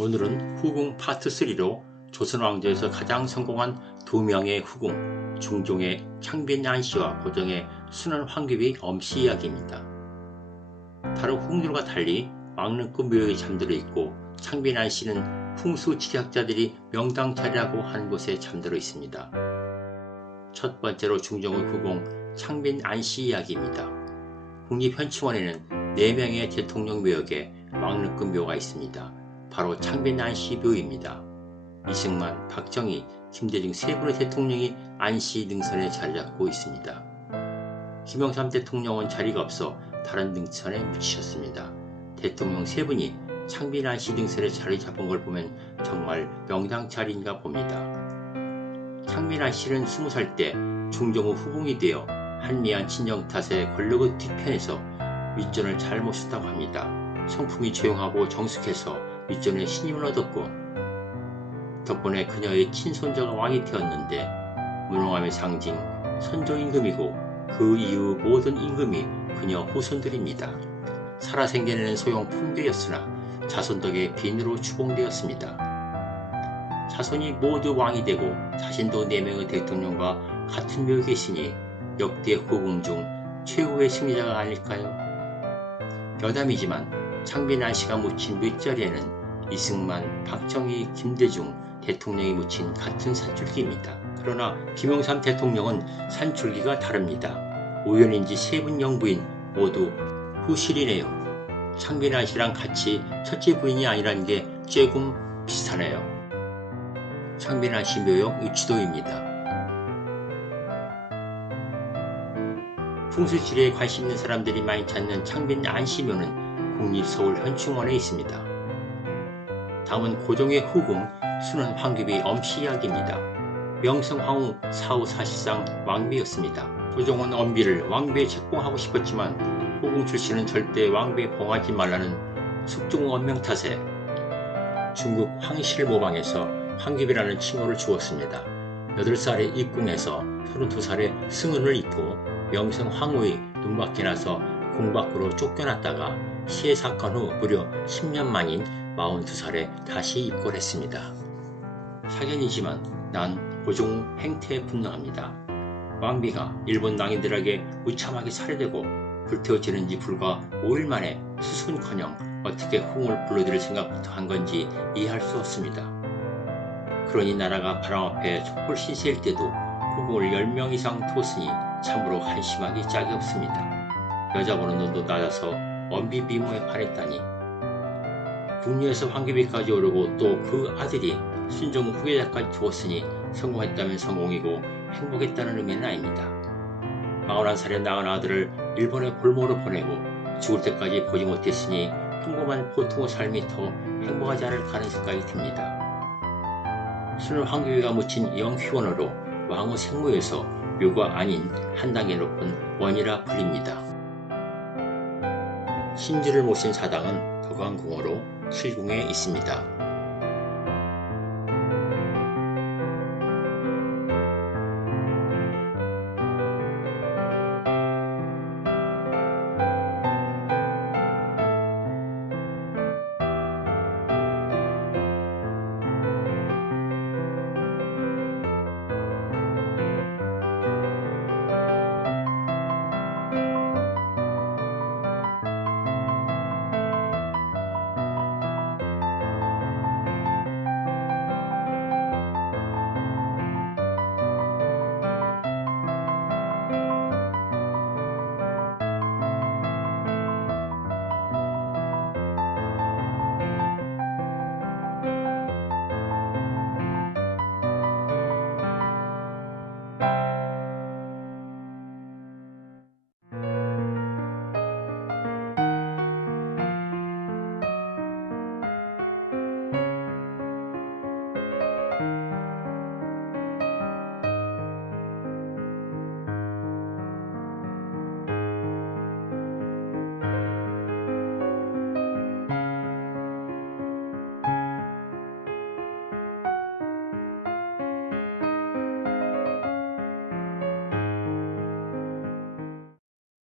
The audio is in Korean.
오늘은 후궁 파트 3로 조선 왕조에서 가장 성공한 두 명의 후궁, 중종의 창빈 안씨와 고종의 순원 황귀비 엄씨 이야기입니다. 다른 후궁들과 달리 왕릉급 묘역에 잠들어 있고 창빈 안씨는 풍수지리학자들이 명당자리라고 하는 곳에 잠들어 있습니다. 첫 번째로 중종의 후궁 창빈 안씨 이야기입니다. 국립현충원에는 4명의 대통령 묘역에 왕릉급 묘가 있습니다. 바로 창빈 안씨 묘입니다. 이승만, 박정희, 김대중 세 분의 대통령이 안씨 능선에 자리 잡고 있습니다. 김영삼 대통령은 자리가 없어 다른 능선에 묻히셨습니다. 대통령 세 분이 창빈 안씨 능선에 자리 잡은 걸 보면 정말 명당 자리인가 봅니다. 창빈 안씨는 20살 때 중종의 후궁이 되어 한미한 친정 탓에 권력의 뒤편에서 윗전을 잘 모셨다고 합니다. 성품이 조용하고 정숙해서 윗전에 신임을 얻었고 덕분에 그녀의 친손자가 왕이 되었는데 무능함의 상징 선조 임금이고 그 이후 모든 임금이 그녀 후손들입니다. 살아생전에는 소형 품귀였으나 자손 덕에 빈으로 추봉되었습니다. 자손이 모두 왕이 되고 자신도 4명의 대통령과 같은 묘에 계시니 역대 후궁 중 최후의 승리자가 아닐까요? 여담이지만 창빈 안씨가 묻힌 묘자리에는 이승만, 박정희, 김대중 대통령이 묻힌 같은 산줄기입니다. 그러나 김영삼 대통령은 산줄기가 다릅니다. 우연인지 세 분 영부인 모두 후실이네요. 창빈 안씨랑 같이 첫째 부인이 아니라는 게 조금 비슷하네요. 창빈 안씨 묘역 유치도입니다. 풍수지리에 관심 있는 사람들이 많이 찾는 창빈 안씨묘는 국립서울현충원에 있습니다. 다음은 고종의 후궁 순원 황귀비 엄씨 이야기입니다. 명성황후 사후 사실상 왕비였습니다. 고종은 엄비를 왕비에 책봉하고 싶었지만 후궁 출신은 절대 왕비에 봉하지 말라는 숙종 원명 탓에 중국 황실 모방에서 황귀비라는 칭호를 주었습니다. 8살에 입궁해서 32살에 승은을 입고 명성황후의 눈밖에 나서 궁 밖으로 쫓겨났다가 시해 사건 후 무려 10년 만인 42살에 다시 입궐했습니다. 사견이지만 난 고종 행태에 분노합니다. 왕비가 일본 낭인들에게 무참하게 살해되고 불태워지는지 불과 5일 만에 수순커녕 어떻게 후궁을 불러들일 생각부터 한 건지 이해할 수 없습니다. 그러니 나라가 바람 앞에 촛불 신세일 때도 후궁을 10명 이상 두었으니 참으로 한심하기 짝이 없습니다. 여자 보는 눈도 낮아서 엄비 미모에 반했다니. 궁녀에서 황귀비까지 오르고 또 그 아들이 순종 후계자까지 두었으니 성공했다면 성공이고 행복했다는 의미는 아닙니다. 41살에 낳은 아들을 일본의 볼모로 보내고 죽을 때까지 보지 못했으니 평범한 보통의 삶이 더 행복하지 않을까 하는 생각이 듭니다. 순원 황귀비가 묻힌 영휘원으로 왕후 생모에서 묘가 아닌 한 단계 높은 원이라 불립니다. 신주를 모신 사당은 덕왕궁으로 칠궁에 있습니다.